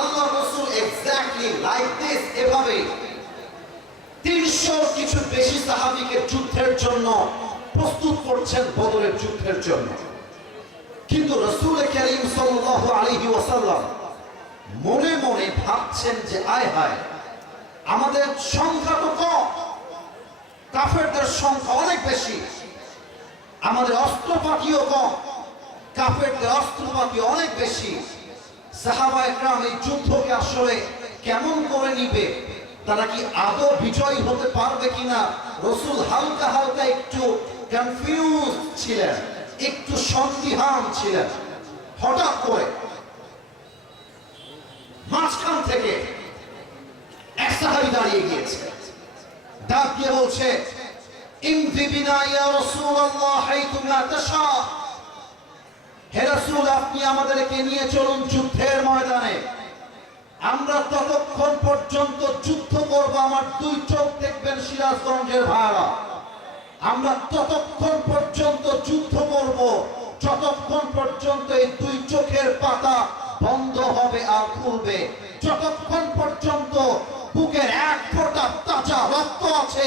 আল্লাহ রাসূল exactly like this, এভাবে 300 কিছু বেশি সাহাবীকে যুদ্ধের জন্য প্রস্তুত করছেন বদরের যুদ্ধের জন্য। কিন্তু রাসূল কারীম সাল্লাল্লাহু আলাইহি ওয়াসাল্লাম মনে মনে ভাবছেন যে আয় হায়, আমাদের সংখ্যা তো কম, কাফেরদের সংখ্যা অনেক বেশি, আমাদের অস্ত্রপাতিও কম, কাফেরদের অস্ত্রপাতি অনেক বেশি। সাহাবায়ে কেরাম এই যুদ্ধকে আসলে কেমন করে নিবে, তারা কি আদৌ বিজয়ী হতে পারবে কিনা? রাসূল হালকা হালকা একটু কনফিউজ ছিলেন, একটু সন্দিহান ছিলেন। হঠাৎ করে মাঝখান থেকে এক সাহাবী দাঁড়িয়ে গিয়েছে, ডাক দিয়ে বলছে, ইমদি বিনা ইয়া রাসূলুল্লাহ হাইতুমা তাশা, হে রাসূল আপনি আমাদেরকে নিয়ে চলুন যুদ্ধের ময়দানে, আমরা ততক্ষণ পর্যন্ত যুদ্ধ করব, আমার দুই চোখ দেখবেন সিরাজগঞ্জের ভাড়া, আমরা ততক্ষণ পর্যন্ত যুদ্ধ করব যতক্ষণ পর্যন্ত এই দুই চোখের পাতা বন্ধ হবে আর খুলবে, যতক্ষণ পর্যন্ত বুকের এক ফোঁটা তাজা রক্ত আছে,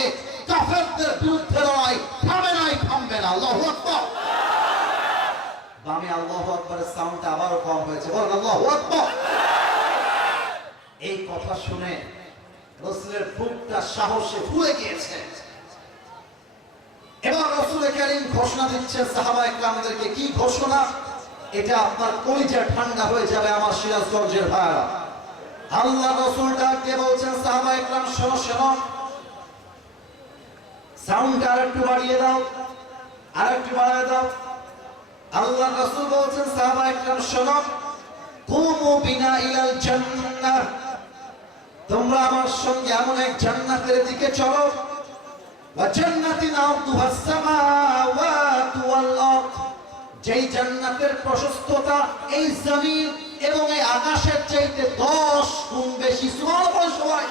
কাফেরদের বিরুদ্ধে লড়াই থামবে নাই, থামবে না। আল্লাহু আকবার। বামে আল্লাহু আকবারের সাউন্ডটা আবারও কম হয়েছে, বলেন আল্লাহু আকবার। এই কথা শুনে রাসূলের বুকটা সাহসে ফুলে গিয়েছে। এবার রাসূল কারীম ঘোষণা দিচ্ছেন সাহাবায়ে কেরামদেরকে। কি ঘোষণা? এটা আপনার কলিজা ঠান্ডা হয়ে যাবে আমার সিরাজগঞ্জের ভাইরা। আল্লাহ রাসূল ডাক দিয়ে বলছেন, সাহাবায়ে কেরাম শোনো শোনো, সাউন্ড আরেকটু বাড়িয়ে দাও, আরেকটু বাড়িয়ে দাও। আল্লাহ রাসূল বলছেন, সাহাবায়ে কেরাম শোনো, কুমু বিনা ইলাল জান্নাহ, তোমরা আমার সঙ্গে এমন এক জান্নাতের দিকে চলো, ওয়া জান্নাতিন আরদুহাস সামাওয়াতু ওয়াল আরদ, যেই জান্নাতের প্রশস্ততা এই জমিন এবং এই আকাশের চাইতে 10 গুণ বেশি। সুবহানাল্লাহ সবাই।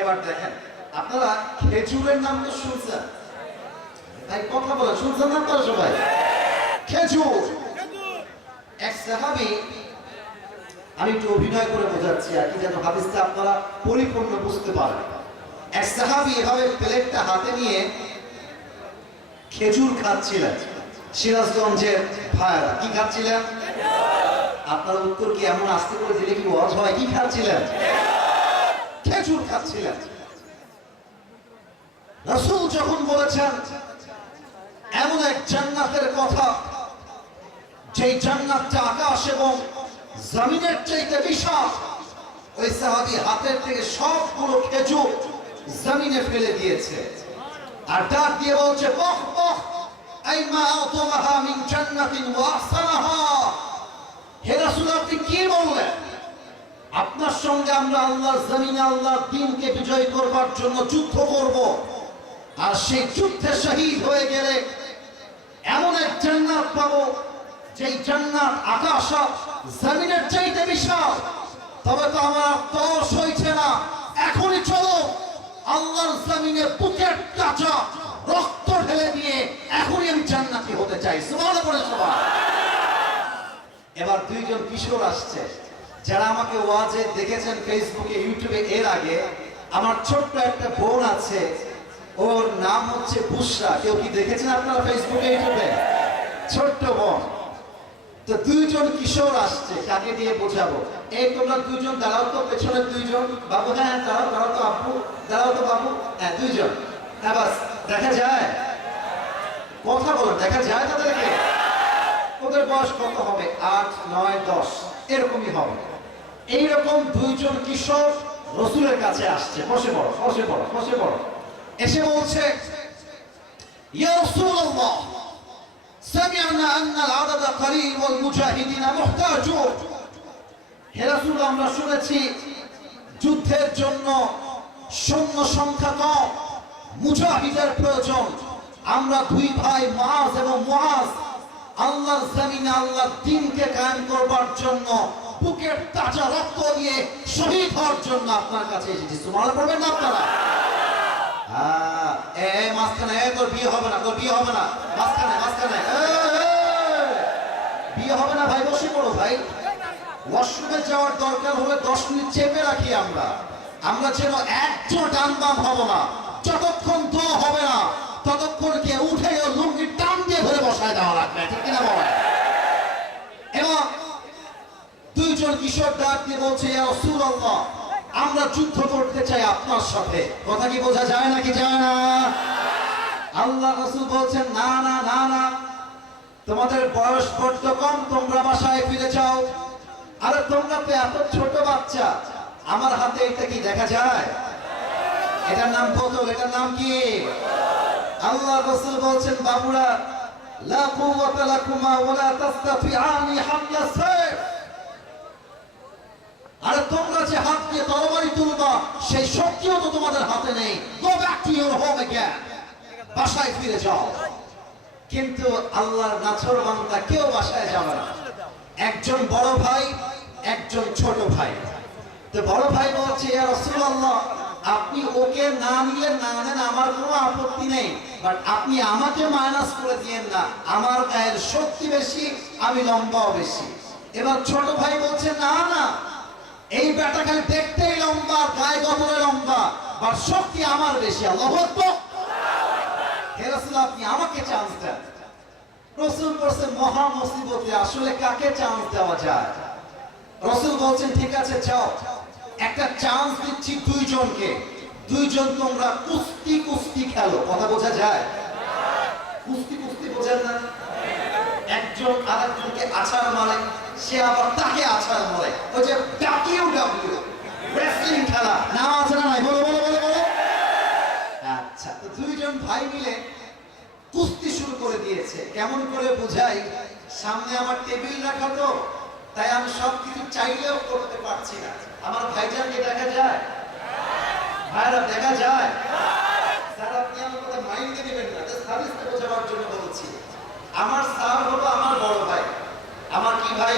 এবার দেখেন, আপনারা খেজুরের নাম তো শুনছেন, তাই কথা বলে শুনছেন না আপনারা সবাই? খেজুর। এক সাহাবী, আমি একটু অভিনয় করে বোঝাচ্ছি আর কি, যেন হাদিসটা আপনারা পরিপূর্ণ বুঝতে পারেন। এক সাহাবী এভাবে প্লেটটা হাতে নিয়ে খেজুর খাচ্ছিলেন। সিরাজগঞ্জের ভাইরা কি খাচ্ছিলেন? আপনার উত্তর কি এমন আস্তে করে দিলে কি ওয়াজ হয়? কি খাচ্ছিলেন? খেজুর খাচ্ছিলেন। রাসূল যখন বলেছেন এমন এক জান্নাতের কথা, যেই জান্নাতটা আকাশ এবং জমিনের চাইতে বিশাল, ওই সাহাবী হাতের থেকে সবগুলো খেজুর জমিনে ফেলে দিয়েছে আর ডাক দিয়ে বলছে, বাহ বাহ, আইমা আতামাহা মিন জান্নাতিন ওয়া আহসানাহা। হে রাসূল আপনি কি বললেন? আপনার সঙ্গে আমরা আল্লাহর জমিনে আল্লাহর দ্বীনকে বিজয় করবার জন্য যুদ্ধ করব, আর সেই যুদ্ধে শহীদ হয়ে গেলে এমন এক জান্নাত পাবো যেই জান্নাত আকাশ জমিনের চাইতে বিশাল। তবে তো আমার তর সইছে না, এখনই চলো আল্লাহর জমিনে বুকের কাঁচা রক্ত ঢেলে দিয়ে এখনই আমি জান্নাতি হতে চাই। সুবহানাল্লাহ বলে সবাই। এবার দুইজন কিশোর আসছে, যারা আমাকে ওয়াজে দেখেছেন ফেসবুকে, ইউটিউবে। এর আগে আমার ছোট্ট একটা বোন আছে, ওর নাম হচ্ছে বুশরা। কেউ কি দেখেছেন আপনারা ফেসবুকে, ইউটিউবে? ছোট্ট বোন। তো দুইজন কিশোর আসছে, কাকে দিয়ে বোঝাবো? এই তোমরা দুইজন দাঁড়াও তো, পেছনের দুইজন বাবু। হ্যাঁ দাঁড়াও, দাঁড়াও তো আব্বু, দাঁড়াও তো বাবু। হ্যাঁ দুইজন। হ্যাঁ বাস, দেখা যায়? কথা বলো, দেখা যায় তাদেরকে? ওদের বয়স কত হবে? 8, 9, 10 এরকমই হবে। এইরকম দুইজন কিশোর রাসূলের কাছে আসছে। বসে পড়ো, বসে পড়ো, বসে পড়ো। এসে বলছে, ইয়া রাসূলুল্লাহ, সামি'না আন্না আল-আদাদ কলিল ওয়াল মুজাহিদিন মুহতাজুন। হে রাসূল আমরা শুনেছি যুদ্ধের জন্য সৈন্য সংখ্যা কম, মুজাহিদের প্রয়োজন। আমরা দুই ভাই মুআজ এবং মুআজ আল্লাহর জমিনে আল্লাহর দ্বীনকে কায়েম করবার জন্য বুকের তাজা রক্ত দিয়ে শহীদ হওয়ার জন্য আপনার কাছে এসেছি। সুবহানাল্লাহ পড়বেন না আপনারা? মাঝখানে তোর বিয়ে হবে না, তোর বিয়ে হবে না, মাঝখানে মাঝখানে বিয়ে হবে না ভাই, বসে পড়ো ভাই। ওয়াশরুমে যাওয়ার দরকার হলে 10 মিনিট চেপে রাখি আমরা। আমরা যেন একজন ডান বাম হব না, যতক্ষণ দোয়া হবে না ততক্ষণ কে উঠে লুঙ্গি টান দিয়ে ধরে বসায় দেওয়া লাগবে, ঠিক কিনা বলেন? এবং দুইজন কিশোর ডাক দিয়ে বলছে, ইয়া রাসূলুল্লাহ, আমরা যুদ্ধ করতে চাই আপনার সাথে। কথা কি বোঝা যায় নাকি যায় না? আল্লাহ রাসূল বলছেন, না না না না, তোমাদের বয়স বড্ড কম, তোমরা বাসায় ফিরে যাও। আরে তোমরা তো এত ছোট বাচ্চা, আমার হাতে এটা কি দেখা যায়? এটার নাম বোতল, এটার নাম কি? আল্লাহ রাসূল বলছেন, বাবুরা, লা কুওয়াতা লাকুমা ওয়ালা তাসতাফিআনি হামলা সাইফ। আরে তোমরা যে হাত দিয়ে তরবারি তুলবা সেই শক্তিও তো তোমাদের হাতে নেই। Go back to your home again, বাসায় ফিরে যাও। কিন্তু আল্লাহর নাছরবান্দা কেউ বাসায় যাবে না। একজন বড় ভাই, একজন ছোট ভাই। তো বড় ভাই বলছে, ইয়া রাসূলুল্লাহ, আপনি ওকে না নিলে না নেন, আমার কোনো আপত্তি নেই, বাট আপনি আমাকে মাইনাস করে দিয়েন না, আমার গায়ের শক্তি বেশি, আমি লম্বাও বেশি। এবার ছোট ভাই বলছে, না না, এই বেটা খালি দেখতেই লম্বা, গায়ে গতরে লম্বা, বাট শক্তি আমার বেশি। আল্লাহু আকবার। হে রাসূল, আপনি আমাকে চান্স দেন। রাসূল বলছেন, মহা মুসিবতে আসলে কাকে চান্স দেওয়া যায়? রাসূল বলছেন, ঠিক আছে যাও, একটা চান্স দিচ্ছি দুইজনকে, দুইজন তোমরা কুস্তি কুস্তি খেলো। কথা বোঝা যায়? কুস্তি কুস্তি বোঝেন না? একজন আরেকজনকে আছাড় মারে, সে আবার তাকে আছাড় মারে, ওই যে ডাব্লিউডাব্লিউ রেসলিং খেলা, নাম আছে না নাই? বলো বলো বলো বলো। আচ্ছা, তো দুইজন ভাই মিলে কুস্তি শুরু করে দিয়েছে। কেমন করে বোঝাই? সামনে আমার টেবিল রাখা তো, তাই আমি সবকিছু চাইলেও করতে পারছি না। আমার ভাইজানকে দেখা যায়? ভাইরা দেখা যায়? স্যার, আপনি আমার কথা মাইন্ডে নেবেন না, জাস্ট হাদিসটা বোঝাবার জন্য বলছি। আমার স্যার হলো আমার বড় ভাই। আমার কি ভাই?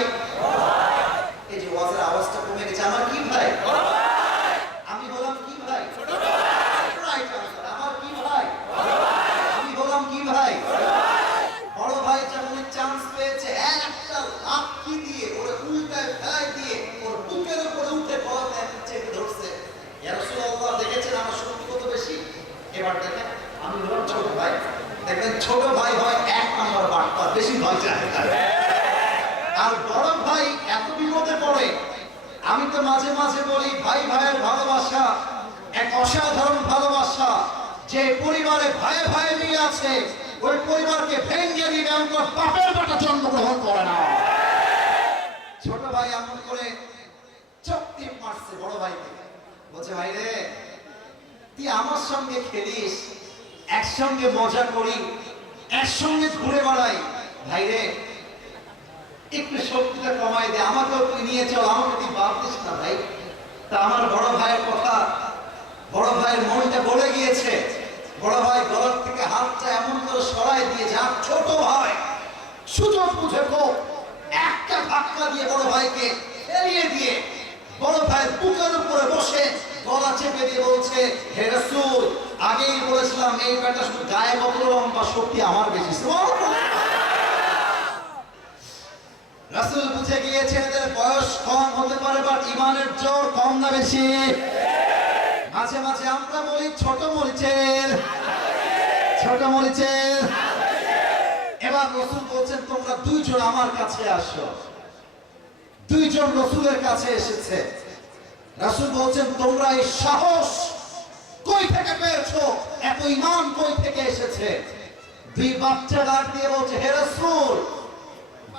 এই যে ওয়াজের আওয়াজটা কমে গেছে, আমার কি ভাই? আমি বললাম কি ভাই? রাইট আনসার, আমার কি ভাই? আমি বললাম কি ভাই? বড় ভাই যখন চান্স পেয়েছে, একটা লাথি দিয়ে ওরে উল্টায় ফেলাই দিয়ে ওর বুকের উপরে উঠে গলাতে চেপে ধরছে। ইয়া রাসূলুল্লাহ, দেখেছেন আমার শক্তি কত বেশি? এবার দেখেন, আমি হলাম ছোট ভাই। দেখেন, ছোট ভাই হয় 1 নম্বর বাটপার, বেশি ভয় যায়। আর বড় ভাই এত বিপদে পড়ে, আমি তো মাঝে মাঝে বলি, ভাই ভাইয়ের ভালোবাসা এক অসাধারণ ভালোবাসা। যে পরিবারে ভাই ভাই মিলে আছে, ওই পরিবারকে ভেঙে দিবে এমন বাপের বেটা জন্মগ্রহণ করে না। ছোট ভাই এমন করে চোখ মারছে বড় ভাইকে, বলছে, ভাই রে, তুই আমার সঙ্গে খেলিস, একসঙ্গে মজা করি, একসঙ্গে ঘুরে বেড়াই, ভাই রে একটু শক্তিটা কমাই দে, আমাকেও তুই নিয়ে চল, আমাকে তুই বাদ দিস না ভাই। তা আমার বড় ভাইয়ের কথা, বড় ভাইয়ের মনটা গলে গিয়েছে। বড় ভাই গলার থেকে হাতটা এমন করে সরাই দিয়ে, যা ছোট ভাই সুযোগ বুঝে একটা ধাক্কা দিয়ে বড় ভাইকে এড়িয়ে দিয়ে বড় ভাইয়ের বুকের উপরে বসে গলা চেপে দিয়ে বলছে, হে রাসূল, আগেই বলেছিলাম এই ব্যাটা শুধু গায়ে কত লম্বা, শক্তি আমার বেশি। রাসূল বুঝে গিয়েছেন এদের বয়স কম হতে পারে, বাট ঈমানের জোর কম না বেশি? মাঝে মাঝে আমরা বলি ছোট মরিচের, ছোট মরিচের। এবার রাসূল বলছেন, তোমরা দুইজন আমার কাছে আসো। দুইজন রাসূলের কাছে এসেছে। রাসূল বলছেন, তোমরা এই সাহস কই থেকে পেয়েছো? এত ঈমান কই থেকে এসেছে? দুই বাচ্চা ডাক দিয়ে বলছে, হে রাসূল,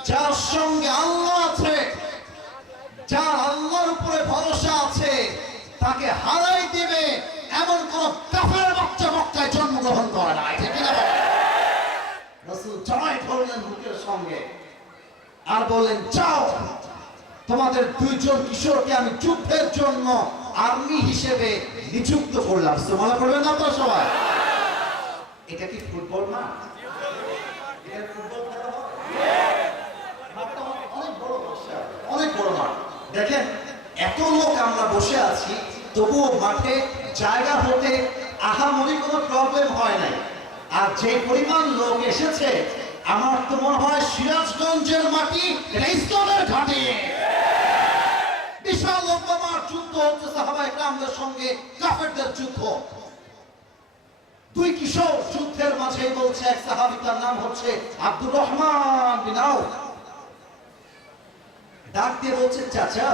যার সঙ্গে আল্লাহ আছে, যার আল্লাহর উপরে ভরসা আছে, তাকে হারাই দিবে এমন কোন কাফের বাচ্চা মক্কায় জন্মগ্রহণ করে না। ঠিক কিনা? রাসূল জড়াই ধরলেন বুকের সঙ্গে আর বললেন, যাও, তোমাদের দুইজন কিশোরকে আমি যুদ্ধের জন্য আর্মি হিসেবে নিযুক্ত করলাম। সুবহানাল্লাহ পড়বেন না তো সবাই? এটা কি ফুটবল না? এটা ফুটবল খেলা হয়? অনেক বড় মাঠ, অনেক বড় মাঠ। দেখেন, এত লোক আমরা বসে আছি, তবুও মাঠে জায়গা হতে আহামরি কোনো প্রবলেম হয় নাই। আর যে পরিমাণ লোক এসেছে, আমার তো মনে হয় সিরাজগঞ্জের মাটি, ইসলামের ঘাটে। হচ্ছে সাহাবায়ে কেরামদের সঙ্গে কাফেরদের যুদ্ধ। দুই কিশোর যুদ্ধের মাঝে বলছে এক সাহাবী, তার নাম হচ্ছে আব্দুর রহমান বিন আউফ, ডাক দিয়ে বলছে, চাচা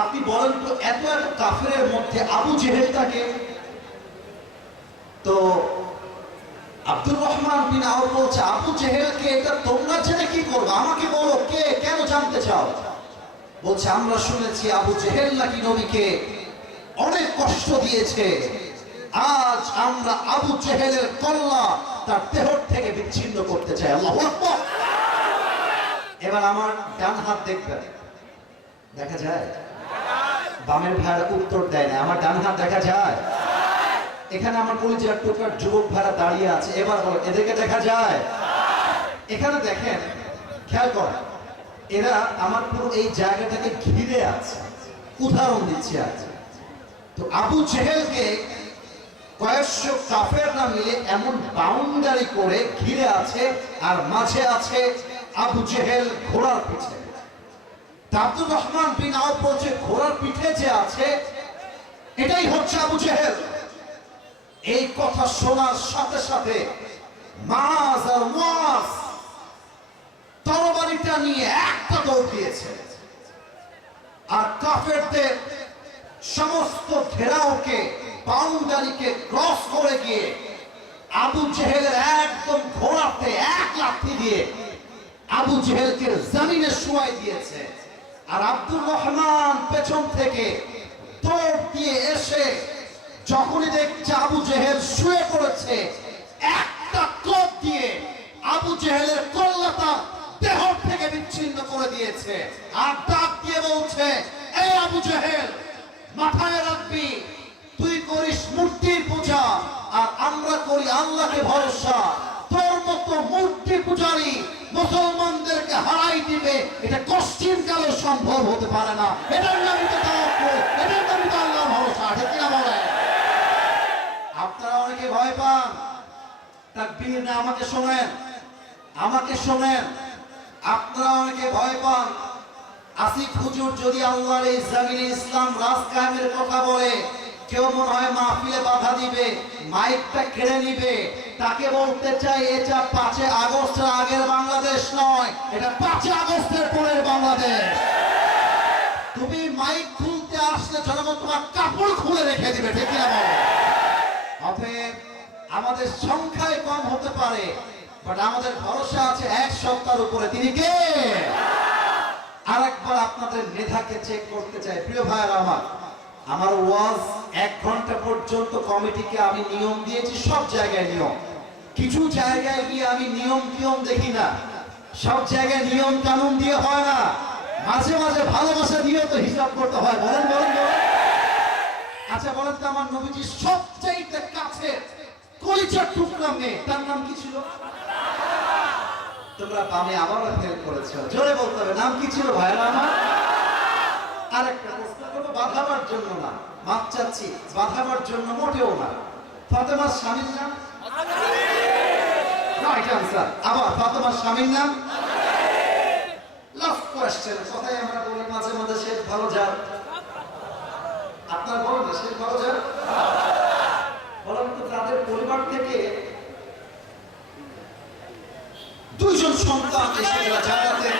আপনি বলেন তো এত এত কাফেরের মধ্যে আবু জেহেলটাকে? তো আব্দুর রহমান বিন আউফ বলছে, আবু জেহেলকে এটা তোমরা জেনে কি করবে? আমাকে বলো, কে, কেন জানতে চাও? বলছে, আমরা শুনেছি আবু জেহেল নাকি নবীকে অনেক কষ্ট দিয়েছে, আজ আমরা আবু জেহেলের কল্লা তার দেহ থেকে বিচ্ছিন্ন করতে চাই। আল্লাহু আকবার। এবার আমার ডান হাত দেখবেন, দেখা যায়? বামের ভাইরা উত্তর দেয় না, আমার ডান হাত দেখা যায়? এখানে আমার কলিজার টুকরার যুবক ভাইরা দাঁড়িয়ে আছে, এবার বলো এদেরকে দেখা যায়? এখানে দেখেন, খেয়াল করেন, এরা আমার পুরো এই জায়গাটাকে ঘিরে আছে। উদাহরণ দিচ্ছি আজ। তো আবু জেহেলকে কয়েকশো কাফেররা মিলে এমন বাউন্ডারি করে ঘিরে আছে, আর মাঝে আছে আবু জেহেল ঘোড়ার পিঠে। আব্দুর রহমান বিন আউফ বলছে, ঘোড়ার পিঠে যে আছে এটাই হচ্ছে আবু জেহেল। এই কথা শোনার সাথে সাথে মাজ আর মুআজ তরবারিটা নিয়ে একটা দৌড় দিয়েছে, আর কাফেরদের সমস্ত ঘেরাওকে, বাউন্ডারিকে ক্রস করে গিয়ে আবু জেহেলের একদম ঘোড়াতে এক লাথি দিয়ে আবু জেহেলকে জমিনে শুয়াই দিয়েছে। আর আব্দুর রহমান পেছন থেকে দৌড় দিয়ে এসে যখনই দেখছে আবু জেহেল শুয়ে পড়েছে, একটা কোপ দিয়ে আবু জেহেলের কল্লাটা দেহ থেকে বিচ্ছিন্ন করে দিয়েছে। আর ডাক দিয়ে বলছে, এই আবু জেহেল, মাথায় রাখবি, তুই করিস মূর্তির পূজা আর আমরা করি আল্লাহকে ভরসা। তোর মতো মূর্তি পূজারী মুসলমানদেরকে হারাই দিবে, এটা কষ্টিন কালে সম্ভব হতে পারে না। এটার নামই তো তাওয়াক্কুল, এটার নামই তো আল্লাহর ভরসা। ঠিক কিনা বলেন? আপনারা অনেকে ভয় পান, তাকবীর না, আমাকে শোনেন, আমাকে শোনেন। আপনারা অনেকে ভয় পান, আসিফ হুজুর যদি আল্লাহর এই জমিনে ইসলাম রাজ কায়েমের কথা বলে, কেউ মনে হয় মাহফিলে বাধা দিবে, মাইকটা কেড়ে নিবে। তাকে বলতে চাই, এটা 5 আগস্টের আগের বাংলাদেশ নয়, এটা 5 আগস্টের পরের বাংলাদেশ। তুমি মাইক খুলতে আসলে জনগণ তোমার কাপড় খুলে রেখে দিবে। ঠিক কিনা বলো? অতএব আমাদের সংখ্যায় কম হতে পারে, বাট আমাদের ভরসা আছে এক সত্তার উপরে। তিনি কে? আরেকবার আপনাদের মেধাকে চেক করতে চাই প্রিয় ভাইয়েরা আমার। আমার ওয়াজ 1 ঘন্টা পর্যন্ত কমিটিকে আমি নিয়ম দিয়েছি, সব জায়গায় নিয়ম। কিছু জায়গায় গিয়ে আমি নিয়ম দেখি না, সব জায়গায় নিয়ম কানুন দিয়ে হয় না, মাঝে মাঝে ভালোবাসা দিয়ে তো হিসাব করতে হয়। বলেন বলেন বলেন। আচ্ছা বলেন তো, আমার নবীজি সবচাইতে কাছে কলিজার টুকরা মেয়ে, তার নাম কি ছিল? তোমরা বামে আবারও ফেল করেছো, জোরে বলতে হবে, নাম কি ছিল ভাইরা আমার? আরেকটা প্রশ্ন করবো, বাধাবার জন্য না, মাপ চাচ্ছি, বাধাবার জন্য মোটেও না। ফাতেমার স্বামীর নাম? Right answer. আবার ফাতেমার স্বামীর নাম? Last question. কথাই আমরা বলি মাঝে মাঝে, শেষ ভালো যার। আপনারা বলেন না শেষ ভালো যার? বলেন তো, তাদের পরিবার থেকে 2 জন সন্তান এসে গেল জান্নাতে।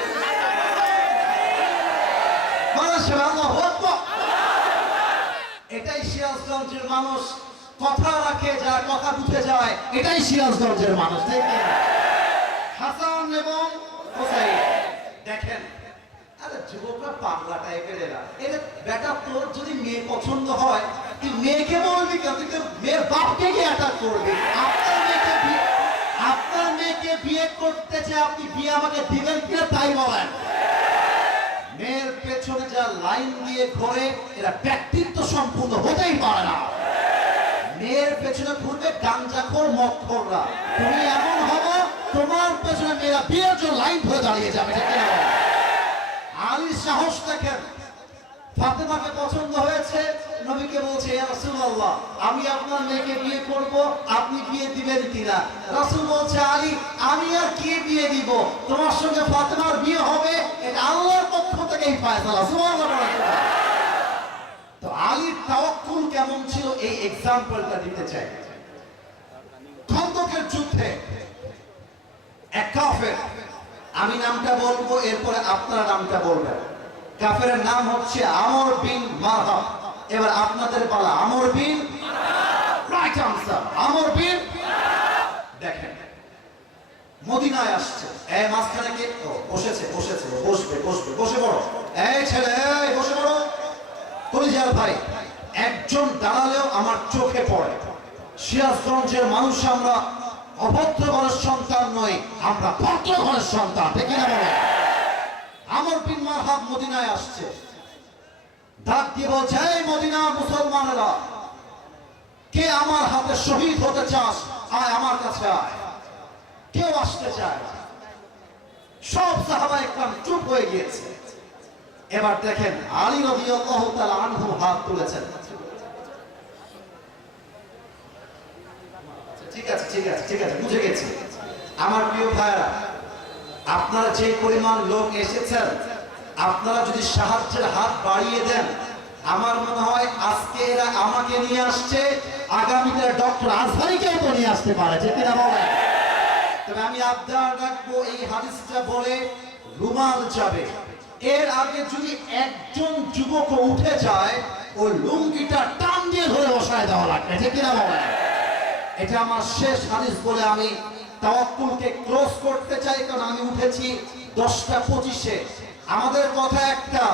এটাই সিরাজগঞ্জের মানুষ, কথা রাখে, যারা কথা বুঝে যায়, এটাই সিরাজগঞ্জের মানুষ। হাসান এবং হোসাইন। দেখেন, আরে যুবকরা পাগলা টাইপের এরা। এর বেটা, তোর যদি মেয়ে পছন্দ হয়, তুই মেয়েকে বলবি কেন? তুই তোর মেয়ের বাপকে গিয়ে অ্যাটাক করবি। আপনার মেয়েকে বিয়ে করতে চাই, আপনি বিয়ে আমাকে দিবেন কিনা তাই বলেন। মেয়ের পেছনে যা লাইন দিয়ে ঘোরে, এরা ব্যক্তিত্ব সম্পূর্ণ হতেই পারে না। মেয়ের পেছনে ঘুরবে গাঞ্জাখোর মদখোররা। তুমি এমন হবে, তোমার পেছনে মেয়েরা বিয়ের জন্য লাইন ধরে দাঁড়িয়ে যাবে। আলীর সাহস দেখেন, ফাতেমাকে পছন্দ হয়েছে, নবীকে বলছে, ইয়া রাসূলুল্লাহ, আমি আপনার মেয়েকে বিয়ে করব, আপনি বিয়ে দিবেন কিনা? রাসূল বলছে, আলী, আমি আর কে বিয়ে দিব? তোমার সঙ্গে ফাতেমার বিয়ে হবে, এটা আল্লাহর পক্ষ থেকেই ফয়সালা। সুবহানাল্লাহ। আলীর তাওয়াক্কুল কেমন ছিল এই এক্সাম্পলটা দিতে চাই। খন্দকের যুদ্ধে এক কাফের, আমি নামটা বলবো এরপরে আপনারা নামটা বলবেন। কাফেরের নাম হচ্ছে আমর বিন মারহাব। এবার আপনাদের পালা। আমর বিন, রাইট আনসার, আমর বিন। দেখেন মদিনায় আসছে, এই মাঝখানে কে বসেছে? বসেছে, বসবে বসবে, বসে পড়ো। এই ছেলে, এই বসে পড়ো। কলিজার ভাই, একজন দাঁড়ালেও আমার চোখে পড়ে। সিরাজগঞ্জের মানুষ আমরা অভদ্র ঘরের সন্তান নই, আমরা ভদ্র ঘরের সন্তান, ঠিক না বলে? আমর বিন মারহাব মদিনায় আসছে, ডাক দিয়ে বলছে, এই মদিনা মুসলমানেরা, কে আমার হাতে শহীদ হতে চাস? আয় আমার কাছে আয়। কেউ আসতে চায় না। সব সাহাবায়ে কেরাম চুপ হয়ে গিয়েছে। এবার দেখেন আলী রাদিয়াল্লাহু তাআলা আনহু হাত তুলেছেন। ঠিক আছে ঠিক আছে ঠিক আছে, বুঝে গেছি। আমার প্রিয় ভাইরা, আপনারা যে পরিমাণ লোক এসেছেন, আপনারা যদি সাহায্যের হাত বাড়িয়ে দেন, আমার মনে হয় আজকে এরা আমাকে নিয়ে আসছে, আগামীতে ডক্টর আজহারিকেও তো নিয়ে আসতে পারে, ঠিক না বলেন? তবে আমি আবদার রাখবো, এই হাদিসটা বলে রুমাল যাবে, এর আগে যদি একজন যুবক উঠে যায়, ওই লুঙ্গিটা টান দিয়ে ধরে বসায় দেওয়া লাগবে, ঠিক না বলেন? এটা আমার শেষ হাদিস বলে আমি তাওয়াক্কুলকে ক্লোজ করতে চাই, কারণ আমি উঠেছি 10:25-এ। আমাদের কথা একটা,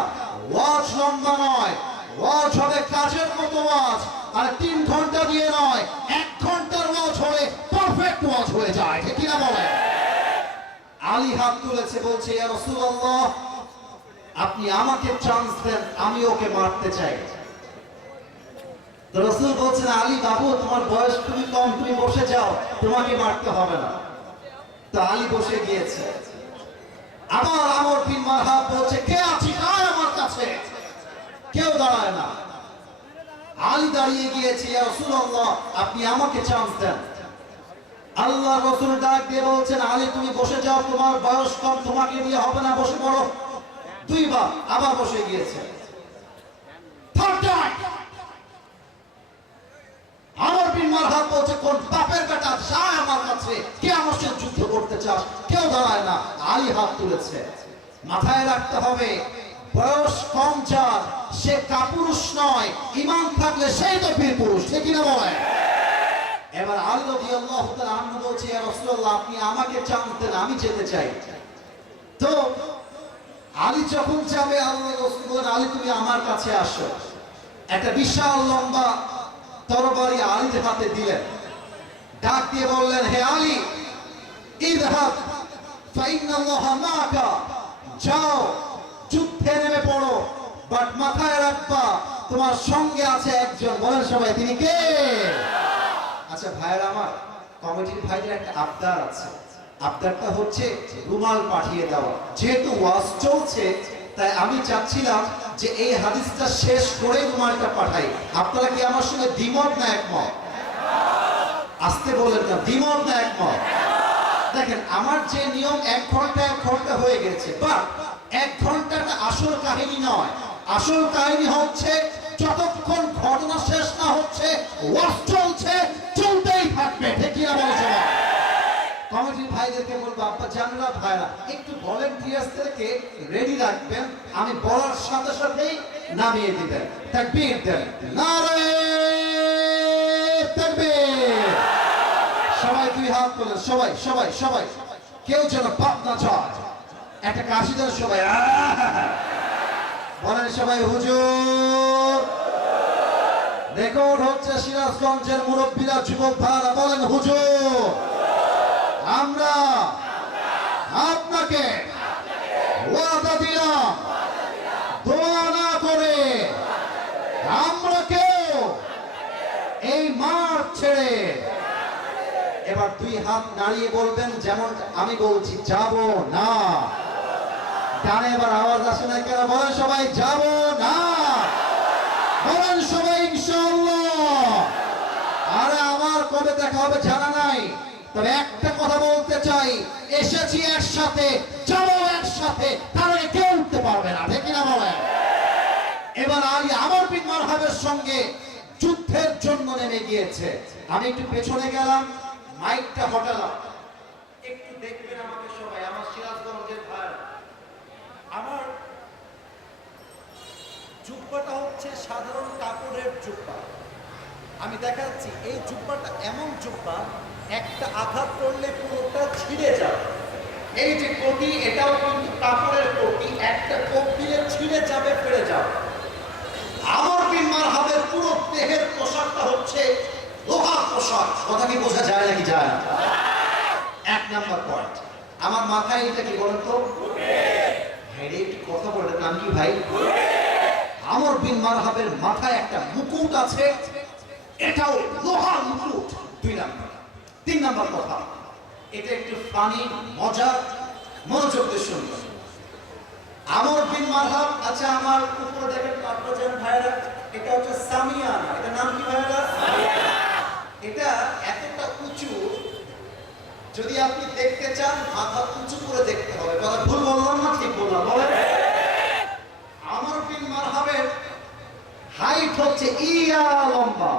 ওয়াজ লম্বা নয়, ওয়াজ হবে কাজের মতো ওয়াজ, আর 3 ঘন্টা দিয়ে নয়, 1 ঘন্টার ওয়াজ হলে পারফেক্ট ওয়াজ হয়ে যায়, ঠিক না বলেন? আলী হাত তুলেছে, বলছে, ইয়া রাসূলুল্লাহ, আপনি আমাকে চান্স দেন, আমি ওকে মারতে চাই। রাসূল বলছেন, আলী বাবু, তোমার বয়স খুবই কম, তুমি বসে যাও, তোমাকে মারতে হবে না। তো আলী বসে গিয়েছে। আমার আমর বিন মারহাব বলছে, কে আছিস আয় আমার কাছে। কেউ দাঁড়ায় না। আলী দাঁড়িয়ে গিয়েছে, ইয়া রাসূলুল্লাহ, আপনি আমাকে চান্স দেন। আল্লাহ রাসূল ডাক দিয়ে বলছেন, আলী তুমি বসে যাও, তোমার বয়স কম, তোমাকে দিয়ে হবে না, বসে পড়ো। 2 বার আবার বসে গিয়েছে। থার্ড টাইম আমর বিন মারহাব বলছে, কোন বাপের বেটা যায় আমার কাছে, কে আমার সাথে যুদ্ধ করতে চাস? কেউ দাঁড়ায় না। আলী হাত তুলেছে। মাথায় রাখতে হবে, বয়স কম যার, সে কাপুরুষ নয়, ঈমান থাকলে সেই তো বীর পুরুষ, ঠিক না বলে? এবার আলী রাদিয়াল্লাহু তাআলা আনহু বলছে, ইয়া রাসূলুল্লাহ, আপনি আমাকে চান্স দেন, আমি যেতে চাই। তো আলী যখন যাবে, আল্লাহ রাসূল বলেন, আলী তুমি আমার কাছে আসো। একটা বিশাল লম্বা তরবারি আলীর হাতে দিলেন, ডাক দিয়ে বললেন, হে আলী, ইযহাব ফাইন্নাল্লাহা মাআকা, যাও যুদ্ধে নেমে পড়ো, বাট মাথায় রাখবা তোমার সঙ্গে আছে একজন। বলেন সবাই, তিনি কে? আচ্ছা ভাইরা আমার, কমিটির ভাইদের একটা আবদার আছে। আবদারটা হচ্ছে রুমাল পাঠিয়ে দেওয়া। যেহেতু ওয়াজ চলছে, তাই আমি চাচ্ছিলাম যে এই হাদিসটা শেষ করে রুমালটা পাঠাই। আপনারা কি আমার সঙ্গে দ্বিমত না একমত? আসতে বলেন না, দ্বিমত না একমত? দেখেন, আমার যে নিয়ম 1 ঘন্টা 1 ঘন্টা হয়ে গেছে, বাট 1 ঘন্টাটা আসল কাহিনী নয়। আসল কাহিনী হচ্ছে যতক্ষণ ঘটনা শেষ না হচ্ছে, ওয়াজ চলছে, চলতেই থাকবে, ঠিক না বলছে? কমিটির ভাইদেরকে বলবো, আপনার জানেরা ভাইরা, একটু ভলেন্টিয়ার্সদেরকে রেডি রাখবেন, আমি বলার সাথে সাথেই নামিয়ে দিবেন। তাকবীর দেন, নারে তাকবীর। সবাই 2 হাত তোলেন, সবাই সবাই সবাই, কেউ যেন বাদ না যায়। একটা কাশি দেন সবাই, বলেন সবাই, হুজুর। রেকর্ড হচ্ছে, সিরাজগঞ্জের মুরব্বীরা, যুবক ভাইরা বলেন, হুজুর, আমরা আপনাকে ওয়াদা দিলাম, দোয়া না করে আমরা কেউ এই মাঠ ছেড়ে। এবার 2 হাত নাড়িয়ে বলবেন, যেমন আমি বলছি, যাব না। ডানে এবার আওয়াজ আসে না কেন? বলেন সবাই, যাব না। বলেন সবাই, ইনশাআল্লাহ। আরে আমার কবে দেখা হবে জানা নাই, তবে একটা কথা বলতে চাই, এসেছি একসাথে, যাবো একসাথে, তাহলে কেউ উঠতে পারবে না, ঠিক না বলেন? এবার আলী আমর বিন মারহাবের সঙ্গে যুদ্ধের জন্য নেমে গিয়েছে। আমি একটু পেছনে গেলাম, মাইকটা হটালাম, একটু দেখবেন আমাকে সবাই, আমার সিরাজগঞ্জের ভাই। আমার জুব্বাটা হচ্ছে সাধারণ কাপড়ের জুব্বা। আমি দেখাচ্ছি এই জুব্বাটা এমন জুব্বা, একটা আঘাত করলে পুরোটা ছিঁড়ে যাবে। এই যে কোটি, এটাও কিন্তু কাপড়ের কোটি, একটা কোপ দিলে ছিঁড়ে যাবে, ফিরে যাবে। আমর বিন মারহাবের পুরো দেহের পোশাকটা হচ্ছে লোহার পোশাক। কথা কি বোঝা যায় নাকি যায় না? এক নাম্বার পয়েন্ট। আমার মাথায় এটা কি বলেন তো? হ্যাঁ, একটু কথা বলে, নাম কি ভাই? আমর বিন মারহাবের মাথায় একটা মুকুট আছে, এটাও লোহার মুকুট। 2 নাম্বার। 3 নাম্বার কথা, এটা একটু ফানি, মজা, মনোযোগ দিয়ে শুনবেন। আমর বিন মারহাব, আচ্ছা আমার উপরে দেখেন পাট্টাজান ভাইরা, এটা হচ্ছে সামিয়ানা। এটা নাম কি ভাইরা? এটা এতটা উঁচু, যদি আপনি দেখতে চান মাথা উঁচু করে দেখতে হবে। কথা ভুল বললাম না ঠিক বললাম? বলেন। আমর বিন মারহাবের হাইট হচ্ছে ইয়া লম্বা।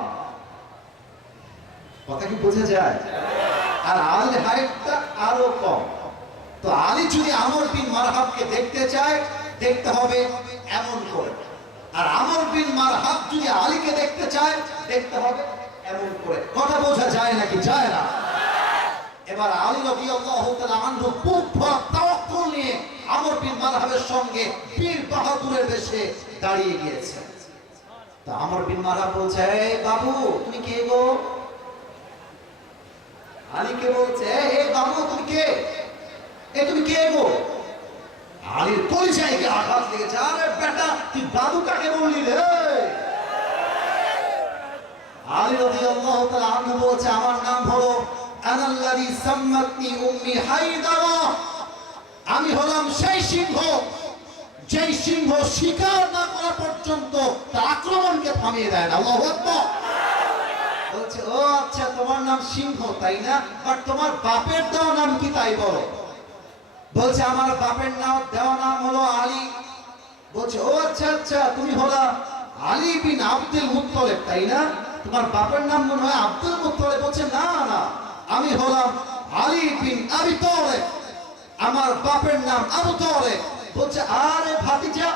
কথা কি বোঝা যায়? আর আলীর হাইটটা আরো কম। তো আলী যদি আমর বিন মারহাবকে দেখতে চায়, দেখতে হবে এমন করে। আর আমর বিন মারহাব যদি আলীকে দেখতে চায়, দেখতে হবে এমন করে। কথা বোঝা যায় নাকি যায় না? এবার আলী রাদিয়াল্লাহু তাআলা আনহু খুব তাওয়াক্কুল নিয়ে আমর বিন মারহাবের সঙ্গে বীর বাহাদুরের বেশে দাঁড়িয়ে গিয়েছে। তো আমর বিন মারহাব বলছে, এই বাবু তুমি কে গো? আলীকে বলছে, এই বাবু তুমি কে? তুমি কে গো? আলীর পরিচয় কি আঘাত লেগেছে। আরে বেটা, তুই বাবু কাকে বললি রে? আলী রাদিয়াল্লাহু তাআলা আনহু বলছে, আমার নাম হলো আনাল্লাযী সাম্মাতনি উম্মি হায়দারা। আমি হলাম সেই সিংহ, যেই সিংহ শিকার না করা পর্যন্ত তার আক্রমণকে থামিয়ে দেয় না। আল্লাহু আকবার। বলছে, ও আচ্ছা তোমার নাম সিংহ তাই না, বাট তোমার বাপের দেওয়া নাম কি তাই বলো? বলছে, আমার বাপের দেওয়া নাম হলো আলী। বলছে, ও আচ্ছা আচ্ছা তুমি হলা আলী বিন আব্দুল মুত্তালিব তাই না, তোমার বাপের নাম মনে হয় আব্দুল মুত্তালিব। বলছে, না না, আমি হলাম আলী বিন আবি তালেব, আমার বাপের নাম আবু তালেব। বলছে, আরে ভাতিজা,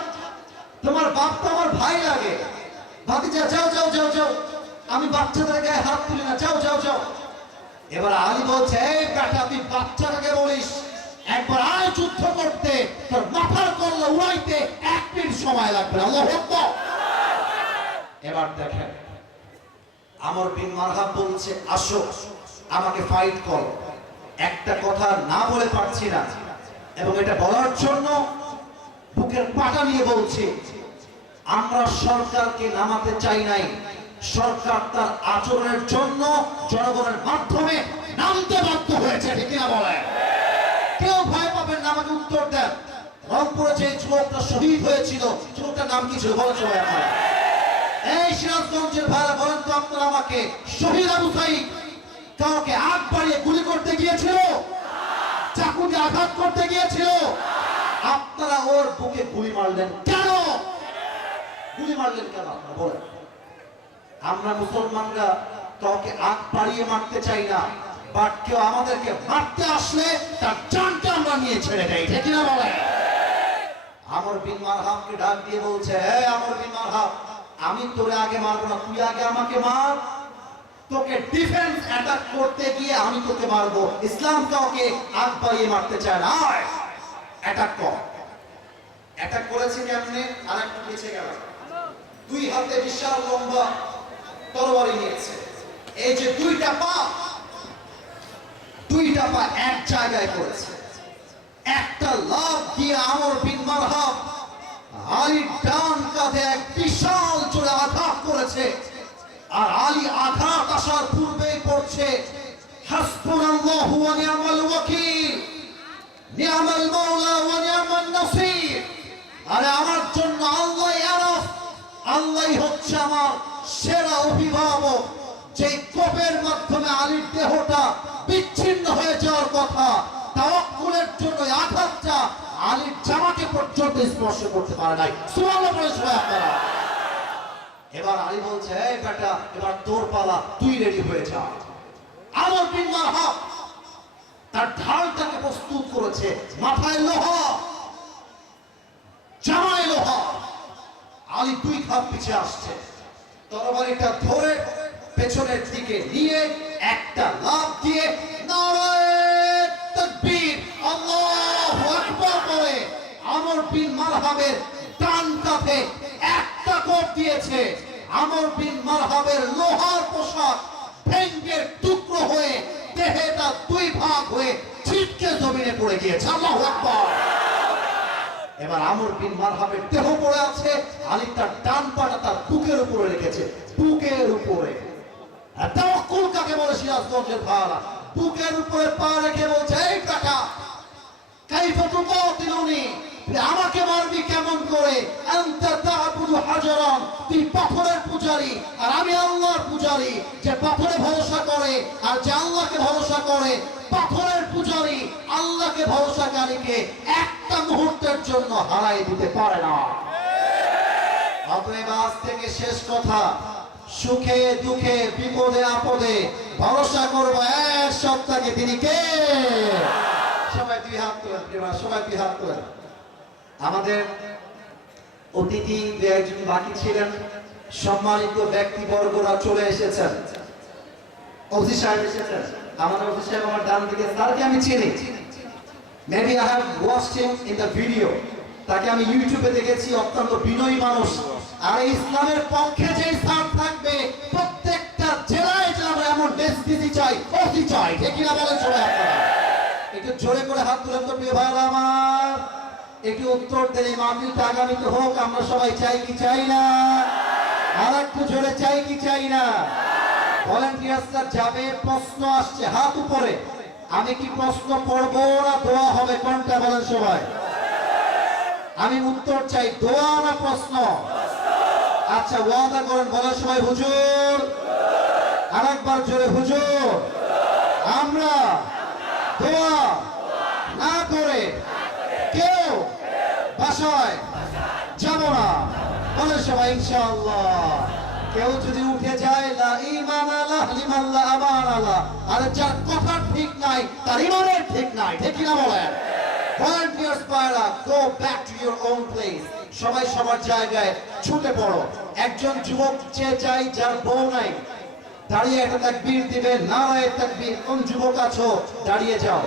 তোমার বাপ তো আমার ভাই লাগে। ভাতিজা যাও যাও যাও যাও, আমি বাচ্চাদের গায়ে হাত তুলি না, যাও যাও যাও। এবার আলী বলছে, এই বেটা তুই বাচ্চাটাকে বলিস, একবার আয় যুদ্ধ করতে, তোর মাথার কল্লা উড়াইতে 1 মিনিট সময় লাগবে। আল্লাহু আকবার। এবার দেখেন আমর বিন মারহাব বলছে, আসো আমাকে ফাইট কর। একটা কথা না বলে পারছি না, এবং এটা বলার জন্য বুকের পাটা নিয়ে বলছি, আমরা সরকারকে নামাতে চাই নাই। সরকার তার আচরণের জন্য জনগণের মাধ্যমে নামতে বাধ্য হয়েছে। ঠিক কিনা বলে? কেউ ভয় পাবেন না, আমাকে উত্তর দেন। রংপুরে যে যুবকটা শহীদ হয়েছিল, যুবকটার নাম কি ছিল বলেছে ভাই আপনারা? এই সিরাজগঞ্জের ভাইরা বলেন তো আপনারা আমাকে, শহীদ আবু সাঈদ কাউকে আগ বাড়িয়ে গুলি করতে গিয়েছিল? চাকু দিয়ে আঘাত করতে গিয়েছিল? আপনারা ওর বুকে গুলি মারলেন কেন? গুলি মারলেন কেন আপনারা বলেন? আমরা মুসলমানরা কাউকে আগ বাড়িয়ে মারতে চাই না, বাট কেউ আমাদেরকে মারতে আসলে তার জানটা আমরা নিয়ে ছেড়ে দেই। ঠিক না বলে? আমর বিন মারহাবকে ডাক দিয়ে বলছে, হে আমর বিন মারহাব, আমি তোরে আগে মারবো না, তুই আগে আমাকে মার। তোকে ডিফেন্স অ্যাটাক করতে গিয়ে আমি তোকে মারবো। ইসলাম কাউকে আগ বাড়িয়ে মারতে চায় না। আয় অ্যাটাক কর। অ্যাটাক করেছে কেমনে? আর একটু পিছে গেল, 2 হাতে বিশাল লম্বা তরবারি নিয়েছে। এই যে 2টা পা এক জায়গায় করেছে। একটা লাফ দিয়ে আমর বিন মারহাব আলীর ডান কাঁধে এক বিশাল জোরে আঘাত করেছে। আর আলী আঘাত আসার পূর্বেই পড়ছে, হাসবুনাল্লাহু ওয়া নি'মাল ওয়াকিল, নি'মাল মাওলা ওয়া নি'মান নাসির। আরে আমার জন্য আল্লাহই আরাফ, আল্লাহই হচ্ছে আমার সেরা অভিভাবক। যে কোপের মাধ্যমে আলীর দেহটা বিচ্ছিন্ন হয়ে যাওয়ার কথা, তাওয়াক্কুলের জন্য আঘাতটা আলীর জামাকে পর্যন্ত স্পর্শ করতে পারে নাই। সুবহানাল্লাহ বলে সবাই আপনারা। এবার আলী বলছে, এই বেটা এবার তোর পালা, তুই রেডি হয়ে যা। আমর বিন মারহাব তার ঢালটাকে প্রস্তুত করেছে, মাথায় লোহা, জামায় লোহা। আলী 2 ধাপ পিছিয়ে আসছে, তরবারিটা ধরে পেছনের দিকে নিয়ে একটা লাফ দিয়ে নারায়ে তাকবীর, আল্লাহু আকবার বলে আমর বিন মারহাবের ডান কাঁধে একটা কোপ দিয়েছে। আমর বিন মারহাবের লোহার পোশাক ভেঙে টুকরো হয়ে দেহটা 2 ভাগ হয়ে ছিটকে জমিনে পড়ে গিয়েছে। আল্লাহু আকবার। এবার আমর বিন মারহাবের দেহ পড়ে আছে, আলী তার ডান পাটা তার বুকের উপরে রেখেছে, বুকের উপরে। তাওয়াক্কুল কাকে বলে সিরাজগঞ্জের ভাড়া, বুকের উপরে পা রেখে বলছে, এই টাকা কাইফা তুকাতিলুনি, আমাকে মারবি কেমন করে? আনতা তা'বুদু হাজারান, তুই পাথরের পূজারী আর আমি আল্লাহর পূজারী। যে পাথরে ভরসা করে আর যে আল্লাহকে ভরসা করে, পাথরের পূজারী আল্লাহকে ভরসাকারীকে একটা মুহূর্তের জন্য হারাই দিতে পারে না। অতএব আজ থেকে শেষ কথা, সুখে দুঃখে বিপদে আপদে ভরসা করবো এক সত্তাকে, তিনি কে? সবাই 2 হাত তোলেন, সবাই 2 হাত তোলেন। আমাদের অতিথি একজন বাকি ছিলেন, সম্মানিত ব্যক্তিবর্গরা চলে এসেছেন। অফিস সাহেব এসেছেন, আমাদের অফিস সাহেব আমার ডান দিকে, তাকে আমি চিনি, maybe I have watched him in the video. তাকে আমি ইউটিউবে দেখেছি, অত্যন্ত বিনয়ী মানুষ। আর ইসলামের পক্ষে যে স্থান থাকবে, প্রত্যেকটা জেলায় যে আমরা এমন ডেসিসি চাই, অতি চাই, ঠিক কিনা বলেন সবাই? আপনারা একটু জোরে করে হাত তুলেন তো প্রিয় ভাইরা আমার, একটু উত্তর দেন। এই মাহফিলটা আগামীতে হোক, আমরা সবাই চাই কি চাই না? আর একটু জোরে চাই কি চাই না? ভলান্টিয়ার্সরা যাবে, প্রশ্ন আসছে, হাত উপরে। আমি কি প্রশ্ন পড়বো না দোয়া হবে? কোনটা বলেন সবাই? আমি উত্তর চাই, দোয়া না প্রশ্ন? আচ্ছা, ওয়াদা করেন, বলেন সবাই হুজুর। আরেকবার জোরে, হুজুর। আমরা দোয়া না করে কেউ বাসায় যাব না, বলেন সবাই ইনশাআল্লাহ। কেউ যদি উঠে যায়, লা ঈমান লাহ লিমান লা আমান আলাহ, আর যার কথা ঠিক নাই তার ঈমানের ঠিক নাই, ঠিক কিনা বলেন? ভলান্টিয়ার্স পায়রা, go back to your own place. সবাই সবার জায়গায় ছুটে পড়ো। একজন যুবক চেয়ে চাই যার বউ নাই, দাঁড়িয়ে একটা তাকবীর দিবে, নারায়ে তাকবীর। কোন যুবক আছো দাঁড়িয়ে যাও।